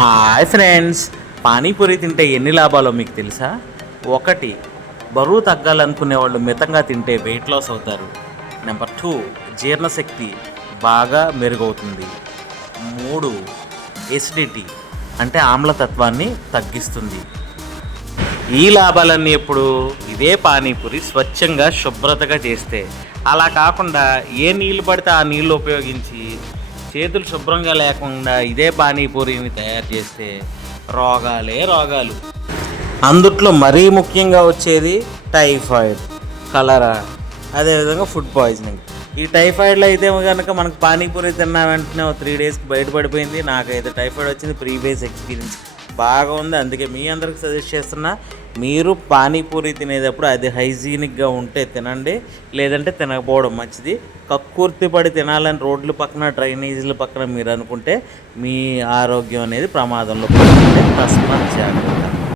Hi friends. Panipuri తింటే ఎన్ని లాభాలో మీకు తెలుసా? ఒకటి బరువు తగ్గాలనుకునే వాళ్ళు మితంగా తింటే వెయిట్ లాస్ అవుతారు. నెంబర్ టూ జీర్ణశక్తి బాగా మెరుగవుతుంది. మూడు ఎసిడిటీ అంటే ఆమ్లతత్వాన్ని తగ్గిస్తుంది. ఈ లాభాలన్నీ ఎప్పుడు? ఇదే పానీపూరి స్వచ్ఛంగా శుభ్రతగా చేస్తే. అలా కాకుండా ఏ నీళ్ళు పడితే ఆ నీళ్ళు ఉపయోగించి చేతులు శుభ్రంగా లేకుండా ఇదే పానీపూరిని తయారు చేస్తే రోగాలే రోగాలు. అందుట్లో మరీ ముఖ్యంగా వచ్చేది టైఫాయిడ్ కలరా అదేవిధంగా ఫుడ్ పాయిజనింగ్. ఈ టైఫాయిడ్లో అయితే కనుక మనకు పానీపూరి తిన్న వెంటనే త్రీ డేస్కి బయటపడిపోయింది. నాకైతే టైఫాయిడ్ వచ్చింది ప్రీవియస్ ఎక్స్పీరియన్స్. బాగా ఉంది అందుకే మీ అందరికి సజెస్ట్ చేస్తున్నా మీరు పానీపూరి తినేటప్పుడు అది హైజీనిక్గా ఉంటే తినండి లేదంటే తినకపోవడం మంచిది. కక్కుర్తి పడి తినాలని రోడ్ల పక్కన డ్రైనేజీల పక్కన మీరు అనుకుంటే మీ ఆరోగ్యం అనేది ప్రమాదంలో పడుతుంది. తస్మాత్